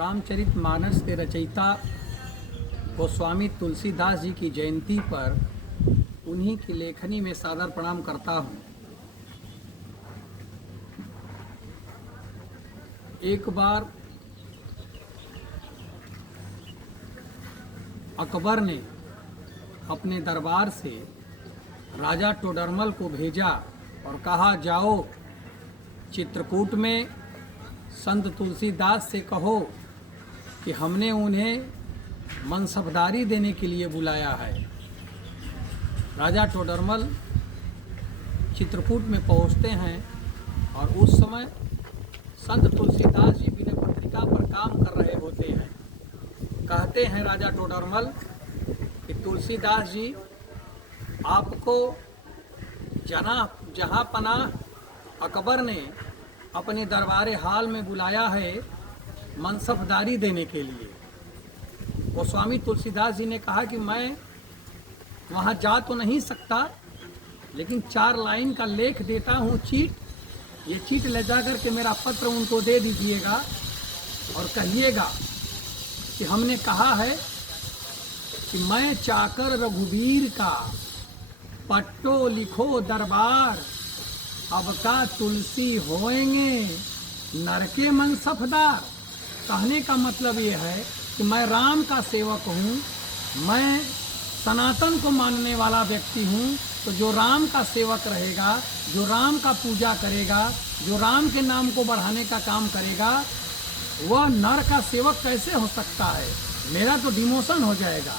रामचरितमानस के रचयिता गोस्वामी तुलसीदास जी की जयंती पर उन्हीं की लेखनी में सादर प्रणाम करता हूँ। एक बार अकबर ने अपने दरबार से राजा टोडरमल को भेजा और कहा, जाओ चित्रकूट में संत तुलसीदास से कहो कि हमने उन्हें मनसबदारी देने के लिए बुलाया है। राजा टोडरमल चित्रकूट में पहुंचते हैं और उस समय संत तुलसीदास जी विनय पत्रिका पर काम कर रहे होते हैं। कहते हैं राजा टोडरमल कि तुलसीदास जी, आपको जहाँ पनाह अकबर ने अपने दरबारे हाल में बुलाया है मनसबदारी देने के लिए। गोस्वामी तुलसीदास जी ने कहा कि मैं वहाँ जा तो नहीं सकता, लेकिन 4 लाइन का लेख देता हूँ, चीट। ये चीट ले जा कर के मेरा पत्र उनको दे दीजिएगा और कहिएगा कि हमने कहा है कि मैं चाकर रघुवीर का, पट्टो लिखो दरबार, अब का तुलसी होएंगे नर के मनसबदार। कहने का मतलब ये है कि मैं राम का सेवक हूँ, मैं सनातन को मानने वाला व्यक्ति हूँ। तो जो राम का सेवक रहेगा, जो राम का पूजा करेगा, जो राम के नाम को बढ़ाने का काम करेगा, वह नर का सेवक कैसे हो सकता है? मेरा तो डिमोशन हो जाएगा,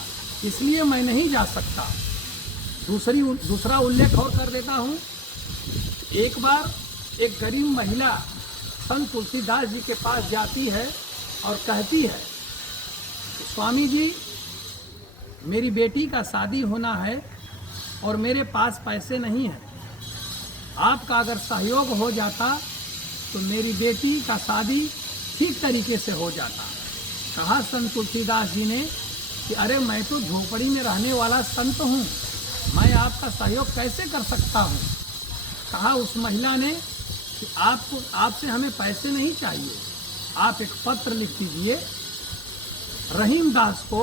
इसलिए मैं नहीं जा सकता। दूसरा उल्लेख और कर देता हूँ। एक बार एक गरीब महिला संत तुलसीदास जी के पास जाती है और कहती है, स्वामी जी, मेरी बेटी का शादी होना है और मेरे पास पैसे नहीं हैं। आपका अगर सहयोग हो जाता तो मेरी बेटी का शादी ठीक तरीके से हो जाता। कहा संत तुलसीदास जी ने कि अरे, मैं तो झोपड़ी में रहने वाला संत हूँ, मैं आपका सहयोग कैसे कर सकता हूँ। कहा उस महिला ने कि आपसे हमें पैसे नहीं चाहिए, आप एक पत्र लिख दीजिए रहीमदास को,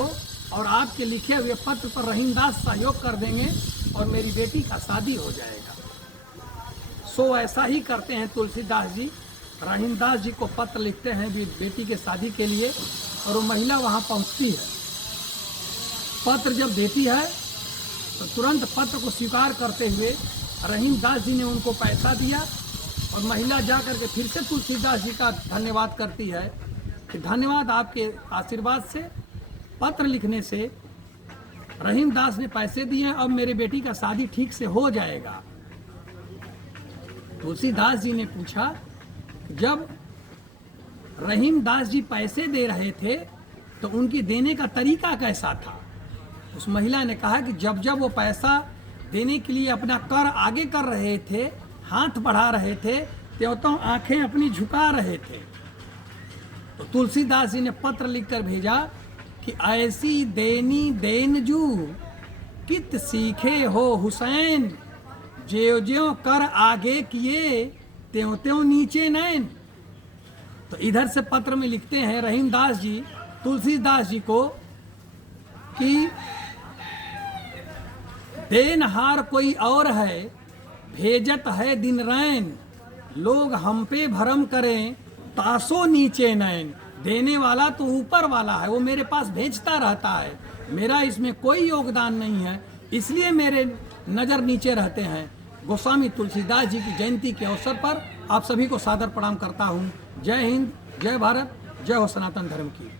और आपके लिखे हुए पत्र पर रहीमदास सहयोग कर देंगे और मेरी बेटी का शादी हो जाएगा। सो ऐसा ही करते हैं तुलसीदास जी। रहीमदास जी को पत्र लिखते हैं बेटी के शादी के लिए, और वो महिला वहाँ पहुँचती है। पत्र जब देती है तो तुरंत पत्र को स्वीकार करते हुए रहीमदास जी ने उनको पैसा दिया, और महिला जा कर के फिर से तुलसीदास जी का धन्यवाद करती है कि धन्यवाद, आपके आशीर्वाद से, पत्र लिखने से रहीमदास ने पैसे दिए, अब मेरे बेटी का शादी ठीक से हो जाएगा। तुलसीदास जी ने पूछा, जब रहीमदास जी पैसे दे रहे थे तो उनकी देने का तरीका कैसा था? उस महिला ने कहा कि जब जब वो पैसा देने के लिए अपना कर आगे कर रहे थे, हाथ बढ़ा रहे थे, त्यों आंखें अपनी झुका रहे थे। तो तुलसीदास जी ने पत्र लिखकर भेजा कि ऐसी देनी देन जू कित सीखे हो हुसैन, ज्यों ज्यों कर आगे किए त्यों त्यों नीचे नैन। तो इधर से पत्र में लिखते हैं रहीमदास जी तुलसीदास जी को कि देनहार कोई और है, भेजत है दिन रैन, लोग हम पे भरम करें तासो नीचे नैन। देने वाला तो ऊपर वाला है, वो मेरे पास भेजता रहता है, मेरा इसमें कोई योगदान नहीं है, इसलिए मेरे नज़र नीचे रहते हैं। गोस्वामी तुलसीदास जी की जयंती के अवसर पर आप सभी को सादर प्रणाम करता हूँ। जय हिंद, जय भारत, जय हो सनातन धर्म की।